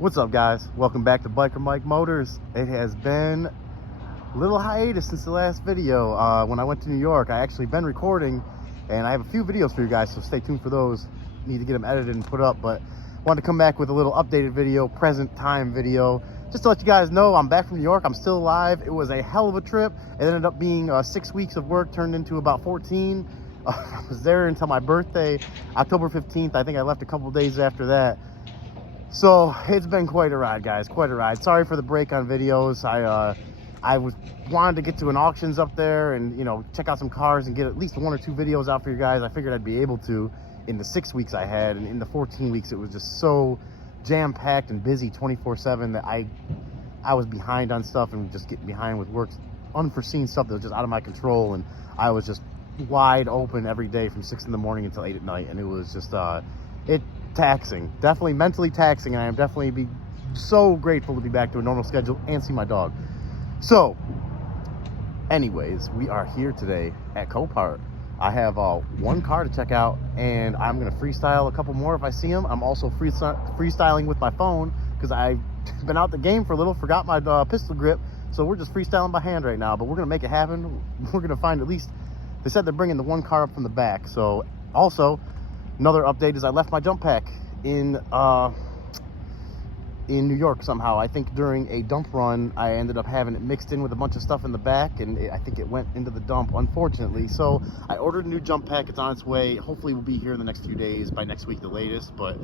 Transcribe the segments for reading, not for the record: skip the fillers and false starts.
What's up, guys? Welcome back to Biker Mike Motors. It has been a little hiatus since the last video. When I went to New York, I actually been recording, and I have a few videos for you guys, so stay tuned for those. Need to get them edited and put up, but wanted to come back with a little updated video, present time video, just to let you guys know I'm back from New York. I'm still alive. It was a hell of a trip. It ended up being 6 weeks of work turned into about 14. I was there until my birthday, October 15th. I think I left a couple days after that. So it's been quite a ride, guys, quite a ride. Sorry for the break on videos. I wanted to get to an auctions up there and, you know, check out some cars and get at least 1 or 2 videos out for you guys. I figured I'd be able to in the 6 weeks I had, and in the 14 weeks it was just so jam-packed and busy 24/7 that I was behind on stuff and just getting behind with work, unforeseen stuff that was just out of my control, and I was just wide open every day from 6 in the morning until 8 at night, and it was just taxing, definitely mentally taxing, and I am definitely so grateful to be back to a normal schedule and see my dog. So anyways, we are here today at Copart. I have 1 car to check out, and I'm gonna freestyle a couple more if I see them. I'm also freestyling with my phone because I've been out the game for a little, forgot my pistol grip, so we're just freestyling by hand right now, but we're gonna make it happen. We're gonna find at least, they said they're bringing the 1 car up from the back. So also another update is I left my jump pack in New York somehow. I think during a dump run, I ended up having it mixed in with a bunch of stuff in the back, and I think it went into the dump, unfortunately. So I ordered a new jump pack. It's on its way. Hopefully we'll be here in the next few days, by next week the latest, but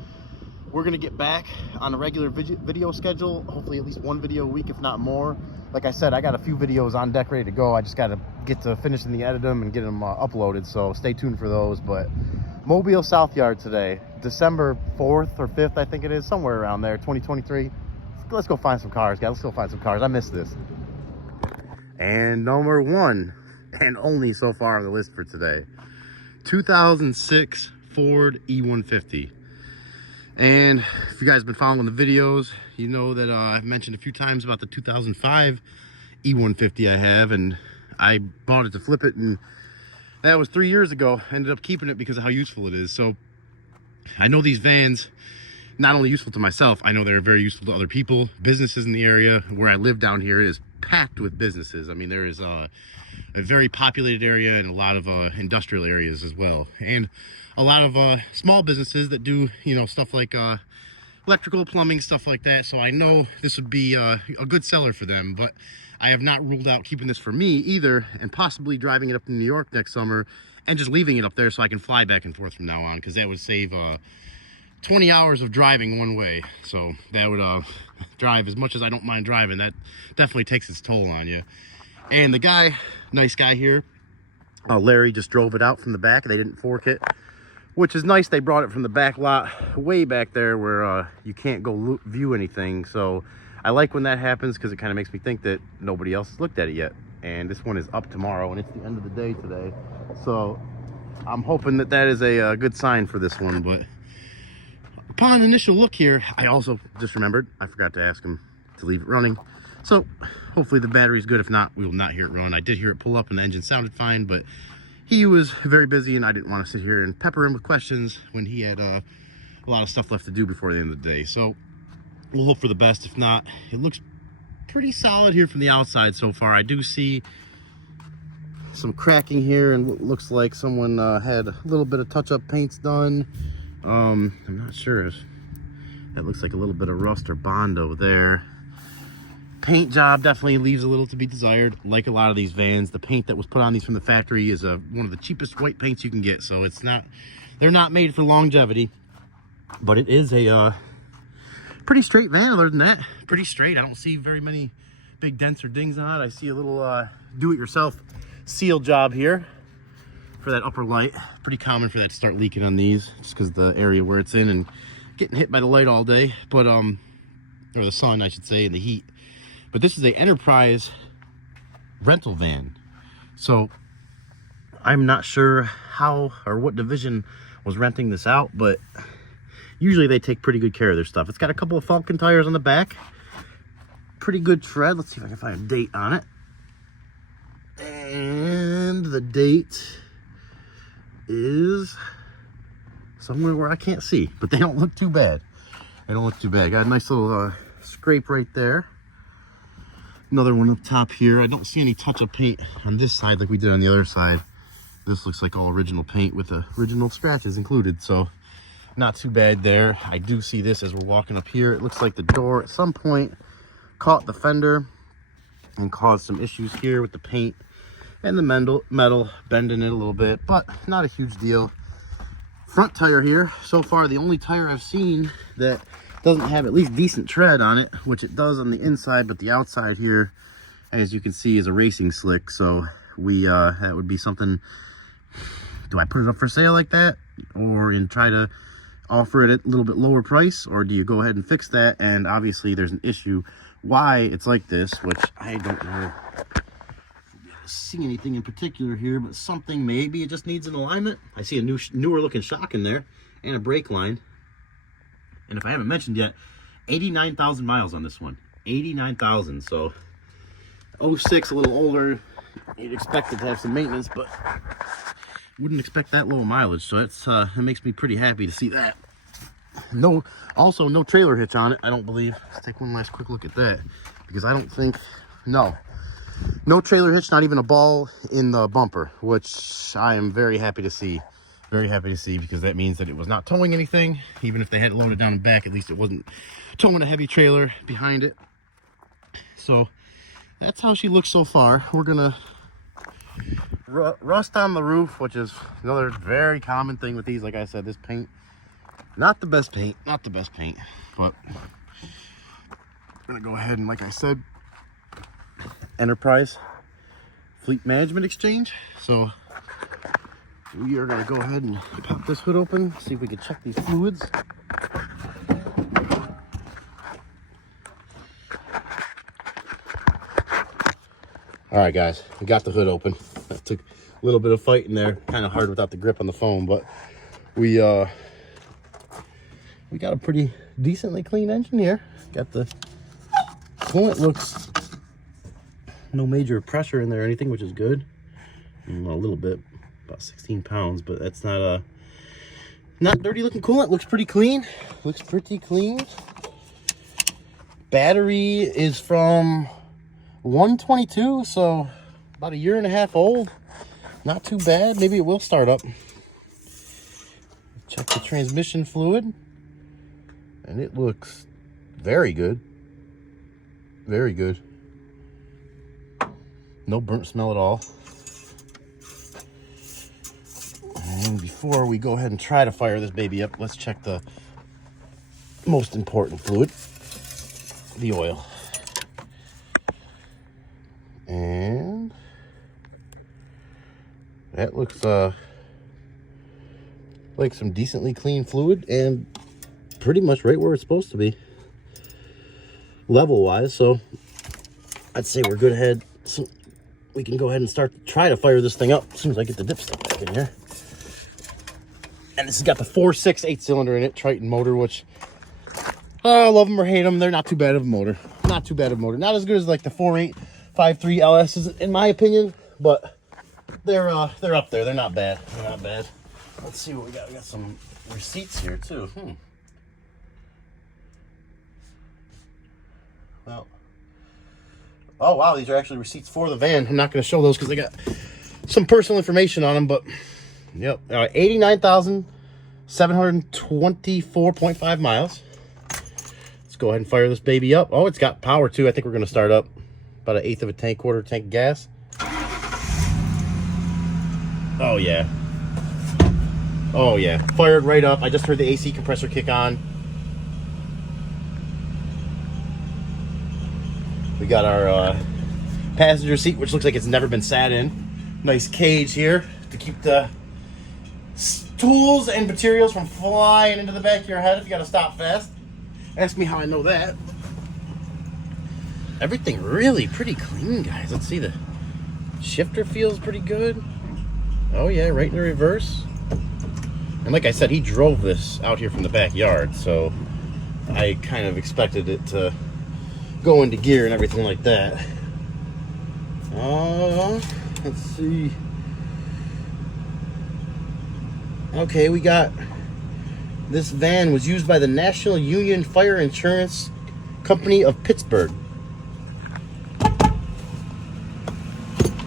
we're gonna get back on a regular video schedule, hopefully at least 1 video a week, if not more. Like I said, I got a few videos on deck ready to go. I just gotta get to finishing the edit them and get them uploaded, so stay tuned for those. But Mobile South Yard today, December 4th or 5th, I think it is, somewhere around there, 2023. Let's go find some cars, guys. Let's go find some cars. I missed this. And number 1, and only so far on the list for today, 2006 Ford E150. And if you guys have been following the videos, you know that I've mentioned a few times about the 2005 E150 I have, and I bought it to flip it, and that was 3 years ago. I ended up keeping it because of how useful it is. So I know these vans, not only useful to myself, I know they're very useful to other people, businesses in the area. Where I live down here is packed with businesses. I mean, there is a very populated area and a lot of industrial areas as well, and a lot of small businesses that do, you know, stuff like electrical, plumbing, stuff like that. So I know this would be a good seller for them, but I have not ruled out keeping this for me either, and possibly driving it up to New York next summer and just leaving it up there so I can fly back and forth from now on, because that would save 20 hours of driving one way. So that would drive, as much as I don't mind driving, that definitely takes its toll on you. And the guy, nice guy here, Larry, just drove it out from the back. They didn't fork it, which is nice. They brought it from the back lot way back there where you can't go view anything. So I like when that happens, because it kind of makes me think that nobody else has looked at it yet. And this one is up tomorrow, and it's the end of the day today. So I'm hoping that that is a good sign for this one. But upon initial look here, I also just remembered, I forgot to ask him to leave it running. So hopefully the battery's good. If not, we will not hear it run. I did hear it pull up and the engine sounded fine, but he was very busy, and I didn't want to sit here and pepper him with questions when he had a lot of stuff left to do before the end of the day. So we'll hope for the best. If not, it looks pretty solid here from the outside so far. I do see some cracking here, and what looks like someone had a little bit of touch-up paints done. I'm not sure if that looks like a little bit of rust or Bondo there. Paint job definitely leaves a little to be desired. Like a lot of these vans, the paint that was put on these from the factory is one of the cheapest white paints you can get. So it's not, they're not made for longevity, but it is a pretty straight van. Other than that, pretty straight. I don't see very many big dents or dings on it. I see a little do-it-yourself seal job here for that upper light. Pretty common for that to start leaking on these, just because the area where it's in and getting hit by the light all day, but or the sun, I should say, and the heat. But this is a Enterprise rental van, so I'm not sure how or what division was renting this out, but usually they take pretty good care of their stuff. It's got a couple of Falcon tires on the back, pretty good tread. Let's see if I can find a date on it, and the date is somewhere where I can't see, but they don't look too bad. They don't look too bad. Got a nice little scrape right there. Another one up top here. I don't see any touch-up paint on this side like we did on the other side. This looks like all original paint with the original scratches included, so not too bad there. I do see this as we're walking up here. It looks like the door at some point caught the fender and caused some issues here with the paint and the metal bending it a little bit, but not a huge deal. Front tire here, so far the only tire I've seen that doesn't have at least decent tread on it, which it does on the inside, but the outside here, as you can see, is a racing slick. So that would be something. Do I put it up for sale like that, or try to offer it at a little bit lower price, or do you go ahead and fix that? And obviously there's an issue why it's like this, which I don't know see anything in particular here, but something, maybe it just needs an alignment. I see a newer looking shock in there and a brake line. And if I haven't mentioned yet, 89,000 miles on this one. 89,000. So 06, a little older, you'd expect it to have some maintenance, but wouldn't expect that low mileage. So that's that makes me pretty happy to see that. Also no trailer hitch on it, I don't believe. Let's take one last quick look at that, because I don't think, no trailer hitch, not even a ball in the bumper, which I am very happy to see. Very happy to see, because that means that it was not towing anything. Even if they had it loaded down the back, at least it wasn't towing a heavy trailer behind it. So that's how she looks so far. We're gonna rust on the roof, which is another very common thing with these. Like I said, this paint, not the best paint, but we're gonna go ahead and, like I said, Enterprise Fleet Management Exchange. So we are going to go ahead and pop this hood open, see if we can check these fluids. All right, guys, we got the hood open. That took a little bit of fighting there, kind of hard without the grip on the phone, but we got a pretty decently clean engine here. Got the coolant, looks no major pressure in there or anything, which is good. A little bit, about 16 pounds, but that's not dirty looking coolant. Looks pretty clean. Battery is from 122, so about a year and a half old. Not too bad. Maybe it will start up. Check the transmission fluid, and it looks very good. Very good. No burnt smell at all. And before we go ahead and try to fire this baby up, let's check the most important fluid, the oil. And that looks like some decently clean fluid, and pretty much right where it's supposed to be, level wise. So I'd say we're good ahead. So we can go ahead and try to fire this thing up as soon as I get the dipstick back in here. And this has got the 4.6 8-cylinder in it, Triton motor, which I love them or hate them. They're not too bad of a motor. Not as good as like the 4.8 5.3 LS's in my opinion, but they're up there. They're not bad. Let's see what we got. We got some receipts here too. Well, oh wow, these are actually receipts for the van. I'm not going to show those because they got some personal information on them, but yep, 89,724.5 miles. Let's go ahead and fire this baby up. Oh, it's got power too. I think we're going to start up about 1/8 of a tank, quarter tank of gas. Oh yeah, fired right up. I just heard the AC compressor kick on. We got our passenger seat, which looks like it's never been sat in. Nice cage here to keep the tools and materials from flying into the back of your head if you got to stop fast. Ask me how I know that. Everything really pretty clean, guys. Let's see, the shifter feels pretty good. Oh yeah, right in the reverse. And like I said, he drove this out here from the backyard, so I kind of expected it to go into gear and everything like that. Let's see. Okay, we got This van was used by the National Union Fire Insurance Company of Pittsburgh.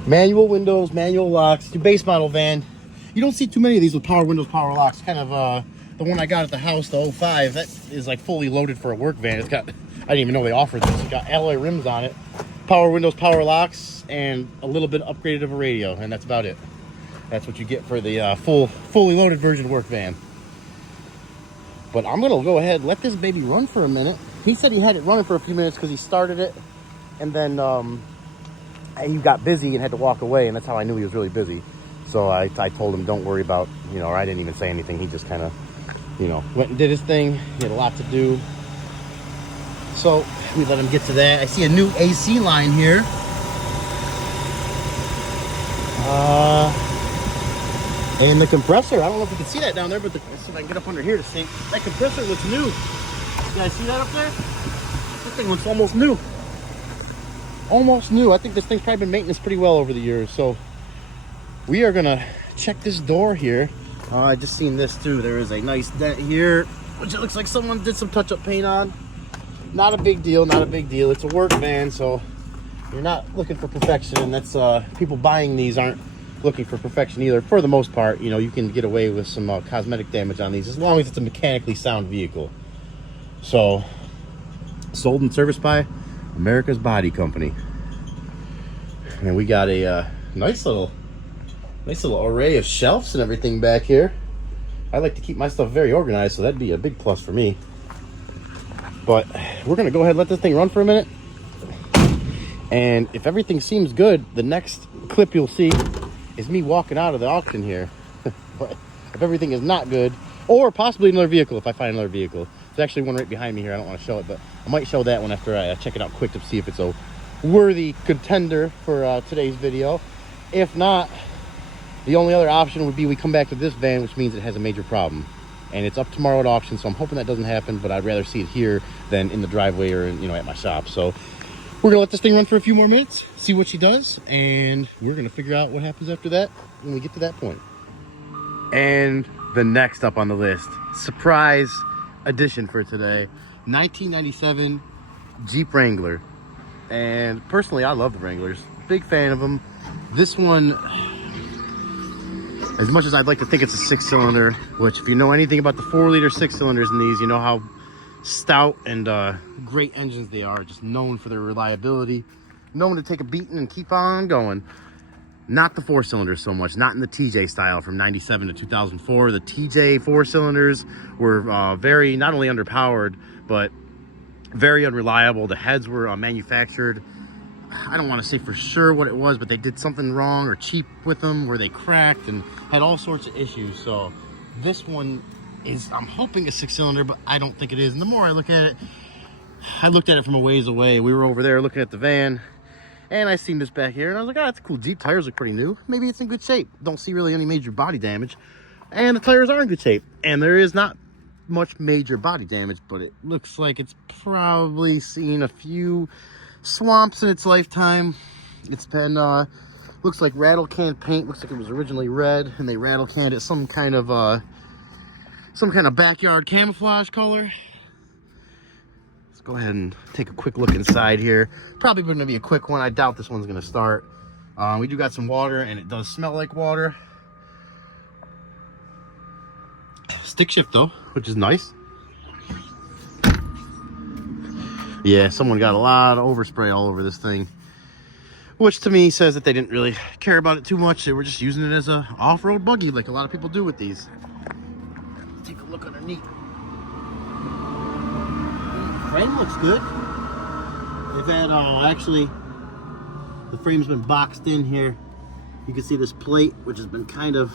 Manual windows, manual locks, your base model van. You don't see too many of these with power windows, power locks. Kind of the one I got at the house, the 05, that is like fully loaded for a work van. It's got, I didn't even know they offered this. It's got alloy rims on it, power windows, power locks, and a little bit upgraded of a radio, and that's about it. That's what you get for the fully loaded version work van. But I'm gonna go ahead and let this baby run for a minute. He said he had it running for a few minutes because he started it, and then he got busy and had to walk away, and that's how I knew he was really busy. So I told him, don't worry about, you know, or I didn't even say anything. He just kind of, you know, went and did his thing. He had a lot to do. So we let him get to that. I see a new AC line here. And the compressor, I don't know if you can see that down there, but let's see if I can get up under here to see. That compressor looks new. You guys see that up there? This thing looks almost new. Almost new. I think this thing's probably been maintenance pretty well over the years. So we are gonna check this door here. I just seen this too. There is a nice dent here, which it looks like someone did some touch-up paint on. Not a big deal, not a big deal. It's a work van, so you're not looking for perfection, and that's people buying these aren't looking for perfection either. For the most part, you know, you can get away with some cosmetic damage on these as long as it's a mechanically sound vehicle. So, sold and serviced by America's Body Company. And we got a nice little array of shelves and everything back here. I like to keep my stuff very organized, so that'd be a big plus for me. But we're gonna go ahead and let this thing run for a minute. And if everything seems good, the next clip you'll see is me walking out of the auction here. But if everything is not good, or possibly another vehicle, if I find another vehicle. There's actually one right behind me here. I don't want to show it, but I might show that one after I check it out quick to see if it's a worthy contender for today's video. If not, the only other option would be we come back to this van, which means it has a major problem. And it's up tomorrow at auction, so I'm hoping that doesn't happen, but I'd rather see it here than in the driveway or, you know, at my shop. So we're gonna let this thing run for a few more minutes, see what she does, and we're gonna figure out what happens after that when we get to that point. And the next up on the list, surprise edition for today, 1997 Jeep Wrangler. And personally, I love the Wranglers. Big fan of them. This one, as much as I'd like to think it's a 6-cylinder, which if you know anything about the 4-liter 6-cylinders in these, you know how stout and great engines they are, just known for their reliability, known to take a beating and keep on going. Not the 4-cylinders so much, not in the TJ style from 97 to 2004. The TJ 4-cylinders were very, not only underpowered, but very unreliable. The heads were manufactured, I don't want to say for sure what it was, but they did something wrong or cheap with them where they cracked and had all sorts of issues. So this one is, I'm hoping a 6-cylinder, but I don't think it is. And the more I look at it, I looked at it from a ways away. We were over there looking at the van, and I seen this back here, and I was like, oh, that's a cool Jeep. Tires look pretty new. Maybe it's in good shape. Don't see really any major body damage. And the tires are in good shape. And there is not much major body damage, but it looks like it's probably seen a few swamps in its lifetime. It's been, looks like rattle can paint. Looks like it was originally red, and they rattle canned it some kind of backyard camouflage color. Let's go ahead and take a quick look inside here. Probably going to be a quick one. I doubt this one's going to start. We do got some water, and it does smell like water. Stick shift though, which is nice. Yeah, someone got a lot of overspray all over this thing, which to me says that they didn't really care about it too much. They were just using it as a off-road buggy like a lot of people do with these. Take a look underneath. Frame looks good. They've had, actually, the frame's been boxed in here. You can see this plate, which has been kind of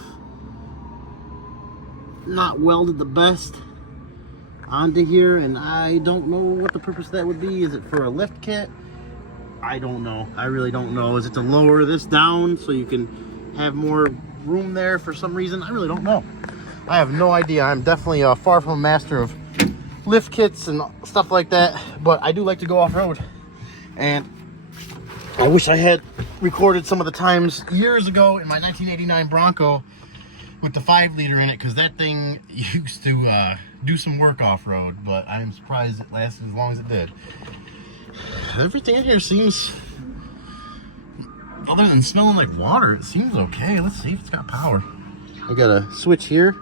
not welded the best onto here, and I don't know what the purpose of that would be. Is it for a lift kit? I don't know. I really don't know. Is it to lower this down so you can have more room there for some reason? I really don't know. I have no idea. I'm definitely far from a master of lift kits and stuff like that, but I do like to go off-road, and I wish I had recorded some of the times years ago in my 1989 Bronco with the 5-liter in it, because that thing used to do some work off-road, but I'm surprised it lasted as long as it did. Everything in here seems, other than smelling like water, it seems okay. Let's see if it's got power. I got a switch here.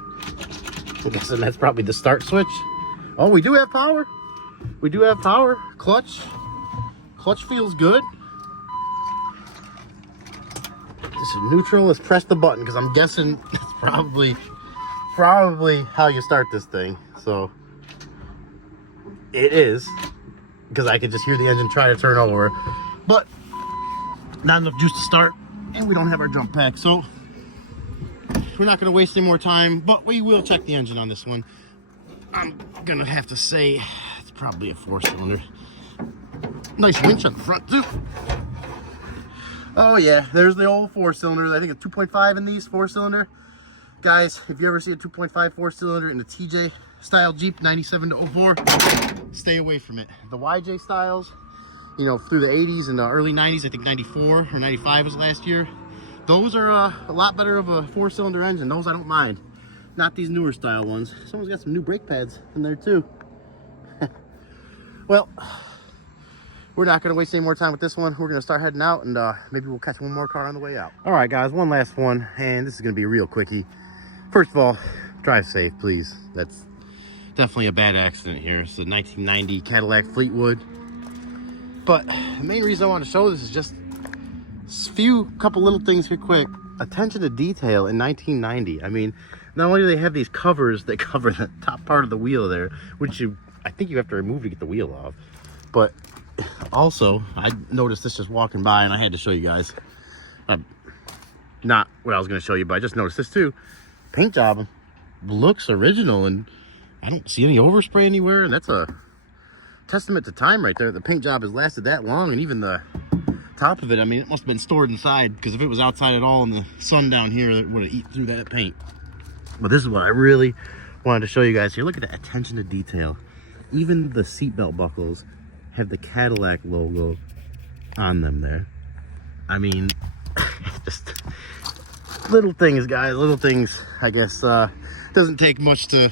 I'm guessing that's probably the start switch. Oh, we do have power. We do have power. Clutch feels good. This is neutral. Let's press the button, because I'm guessing it's probably how you start this thing. So it is, because I could just hear the engine try to turn over, but not enough juice to start, and we don't have our jump pack, so we're not going to waste any more time. But we will check the engine on this one. I'm gonna have to say it's probably a 4-cylinder. Nice winch on the front too. Oh yeah, there's the old 4-cylinder. I think it's 2.5 in these 4-cylinder. Guys, if you ever see a 2.5 4-cylinder in a TJ style Jeep 97 to 04, stay away from it. The YJ styles, you know, through the 80s and the early 90s, I think 94 or 95 was last year, those are a lot better of a 4-cylinder engine. Those I don't mind. Not these newer style ones. Someone's got some new brake pads in there too. Well, we're not going to waste any more time with this one. We're going to start heading out, and maybe we'll catch one more car on the way out. All right, guys, one last one, and this is going to be a real quickie. First of all, drive safe, please. That's definitely a bad accident here. It's a 1990 Cadillac Fleetwood. But the main reason I want to show this is just a couple little things here quick. Attention to detail in 1990. I mean, not only do they have these covers that cover the top part of the wheel there, which I think you have to remove to get the wheel off, but also I noticed this just walking by, and I had to show you guys. Not what I was going to show you, but I just noticed this too. Paint job looks original, and I don't see any overspray anywhere, and that's a testament to time right there. The paint job has lasted that long, and even the top of it, I mean, it must have been stored inside, because if it was outside at all in the sun down here, it would have eaten through that paint. But this is what I really wanted to show you guys here. Look at the attention to detail. Even the seatbelt buckles have the Cadillac logo on them there. I mean, just little things, guys, little things. I guess doesn't take much to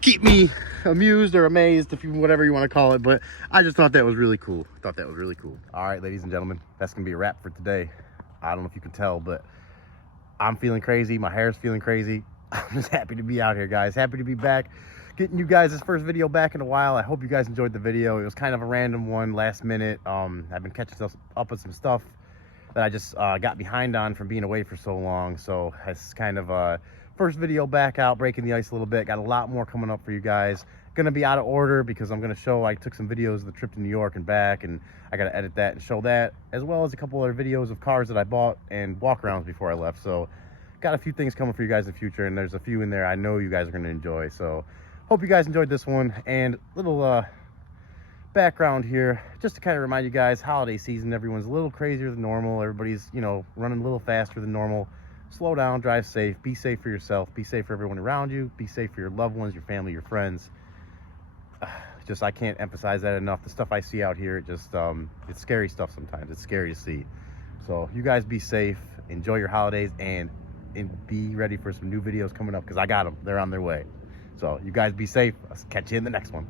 keep me amused or amazed, if you, whatever you want to call it, but I just thought that was really cool. All right, ladies and gentlemen, that's gonna be a wrap for today. I don't know if you can tell, but I'm feeling crazy. My hair's feeling crazy. I'm just happy to be out here, guys. Happy to be back, getting you guys this first video back in a while. I hope you guys enjoyed the video. It was kind of a random one, last minute. I've been catching up with some stuff that I just got behind on from being away for so long, so it's kind of a first video back out, breaking the ice a little bit. Got a lot more coming up for you guys. Gonna be out of order because I'm gonna show, I took some videos of the trip to New York and back, and I gotta edit that and show that, as well as a couple other videos of cars that I bought and walk-arounds before I left. So got a few things coming for you guys in the future, and there's a few in there I know you guys are gonna enjoy. So hope you guys enjoyed this one. And little background here, just to kind of remind you guys, holiday season, everyone's a little crazier than normal. Everybody's, you know, running a little faster than normal. Slow down, drive safe, be safe for yourself, be safe for everyone around you, be safe for your loved ones, your family, your friends. Just, I can't emphasize that enough. The stuff I see out here, it just it's scary stuff sometimes. It's scary to see. So you guys be safe, enjoy your holidays, and be ready for some new videos coming up, because I got them. They're on their way. So you guys be safe. I'll catch you in the next one.